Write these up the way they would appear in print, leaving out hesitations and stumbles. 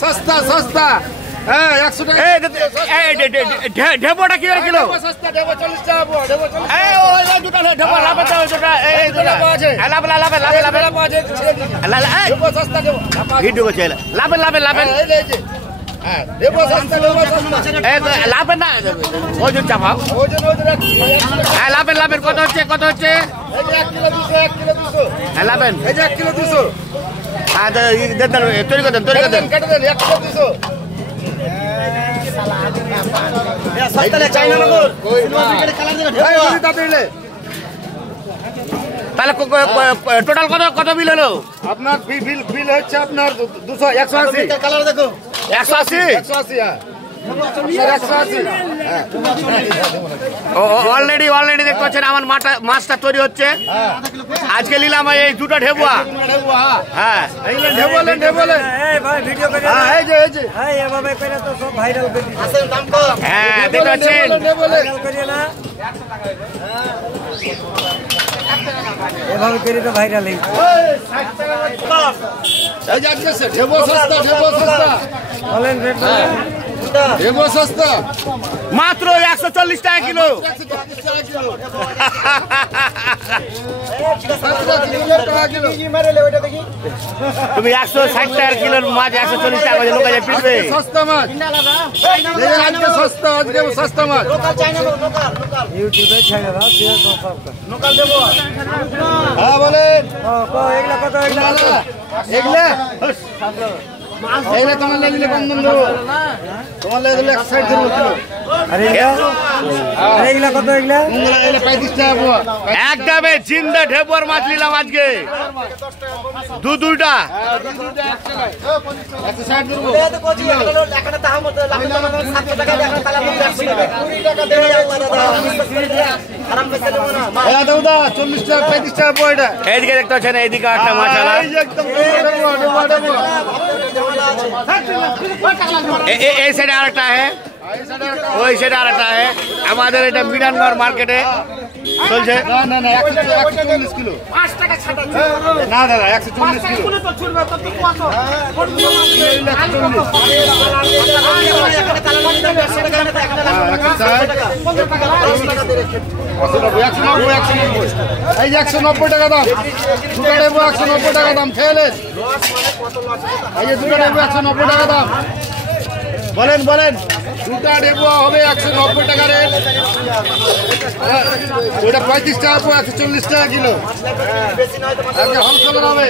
সস্তা সস্তা হ্যাঁ 100 টাকা ঢেপোটা কি কিলো সস্তা ঢেপো 40 টাকা পড়ো ঢেপো 40 এই ওই দুটো ঢেপো লাভে দাও দুটো এই দুটো আছে লাভে আছে ছেড়ে দিন ঢেপো সস্তা ঢেপো ভিডিও করছে লাভে এই যে হ্যাঁ ঢেপো সস্তা এই লাভে না ওজন চাপাও ওজন হ্যাঁ লাভের কত হচ্ছে এই যে 1 কিলো 200 1 কিলো 200 হ্যাঁ লাভেন এই যে 1 কিলো 200 হ্যাঁ তৈরি করে দেন কেটে দেন 1 কিলো 200 সস্তালে চাইনা নগর তাহলে টোটাল কত বিল হলো আপনার বিল হচ্ছে আপনার 180 কালার দেখো 180 হ্যাঁ 180 অলরেডি দেখতে পাচ্ছেন আমার মাছটা তৈরি হচ্ছে আজকে নিলাম এই দুটো ঢেবুয়া হ্যাঁ ঢেবলেন এই যে হ্যাঁ দেখতে পাচ্ছেন এভাবে করে তো ভাইরাল এই যে আজকে ঢেবো সস্তা বলেন ঢেবো সস্তা মাত্র 140 টাকা কিলো তুমি 160 টাকা কিলোর মাছ 140 টাকা লোক পিটবে সস্তা মাছ আজকে সস্তা মাছ ইউটিউবে ছেড়ে দাও লোকাল দেবো হ্যাঁ বলেন এগুলা কত এগুলা তোমার লাগলে কম দাম দেবো তোমার লাগলে 160 দেবো কিলো আরে এগুলা কত এগুলা 35 টাকা পোয়া একদমে জিন্দা ঢেবুয়ার মাছ নিলাম আজকে দুইটা 160 দেবো দাদা 40 টাকা 35 টাকা পোয়া এটা এইদিকে দেখতে পাচ্ছেন এইদিকে একটা মাছ আলা এই সাইডে আরেকটা ওই সাইডে আরেকটা আমাদের এটা মিরানগর মার্কেটে চলছে না 140 কিলো 5 টাকা ছাড়া না দাদা 140 কিলো এই 190 টাকা দাম দুটো নেবো 190 টাকা দাম খেলেন এই যে দুটো নেবো 190 টাকা দাম বলেন দুটা নেবো হবে 190 টাকা রেট ওটা 35 টাকা 140 টাকা কিলো আজকে হোলসেলার হবে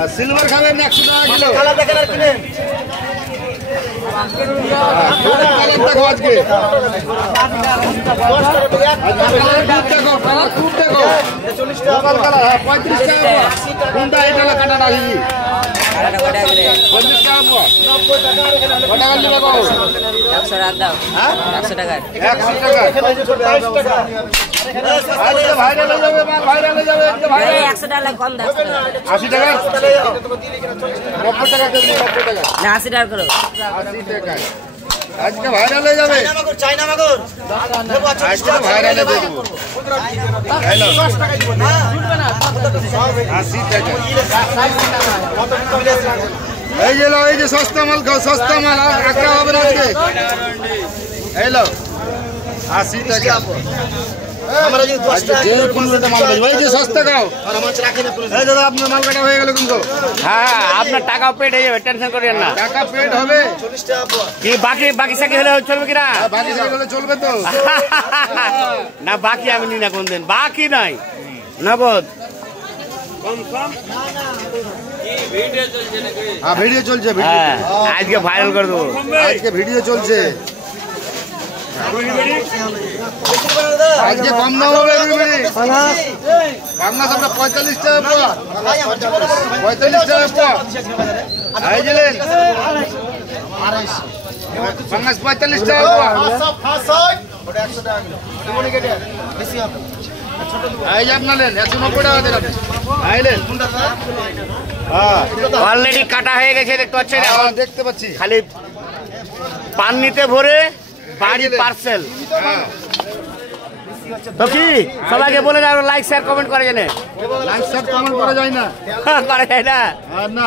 আর সিলভার খাবেন 100 টাকা কিলো দেখো আজকে কোনটা এটা কাটা রাখি 50 টাকা পোয়া কটা গাল নেবে বাবু 100 টাকা দাও 100 টাকা 100 টাকা আজকে ভাইরাল হয়ে যাবে একদম ভাইরাল 100 টাকা কম দাও 80 টাকা 90 টাকা দেন 90 টাকা না 80 টাকা করো 80 টাকা আজকে ভাইরাল হয়ে যাবে চাইনা মাগুর আজকে ভাইরাল হয়ে দেবো হ্যালো 10 টাকা দিব না ছুটবে না 80 টাকা এই যে সস্তা মাল খাও সস্তা মাল একটা হবে না আজকে হ্যালো 80 টাকা আমরা যদি 10 টাকা যে কোনটা মাল খাও এই যে সস্তা খাও আর মাছ রাখে না পুরো এই দাদা আপনার মাল কাটা হয়ে গেল কিন্তু হ্যাঁ আপনার টাকা পেট হয়ে যাবে টেনশন করেন না টাকা পেড হবে 40 টাকা পোয়া কি বাকি সাকি হলে চলবে কিনা বাকি সেগুলো চলবে তো না বাকি আমি নি না কোনদিন বাকি নাই নগদ হ্যাঁ ভিডিও চলছে হ্যাঁ আজকে ভাইরাল করে দেবো আজকে ভিডিও চলছে আজকে কম দাম হবে বাংলা আপনার 45 টাকা পোয়া 45 টাকা পোয়া আইছিলেন বাংলা 45 টাকা পোয়া এই যে আপনার 190 টাকা দিলাম আইলেন অলরেডি কাটা হয়ে গেছে দেখতে পাচ্ছেন দেখতে পাচ্ছি খালি পান্নিতে ভরে বাড়ি পার্সেল তো কি সবাইকে বলে দাও লাইক শেয়ার কমেন্ট করে জানে লাইক শেয়ার কমেন্ট করা যায় না করে যায় না আর না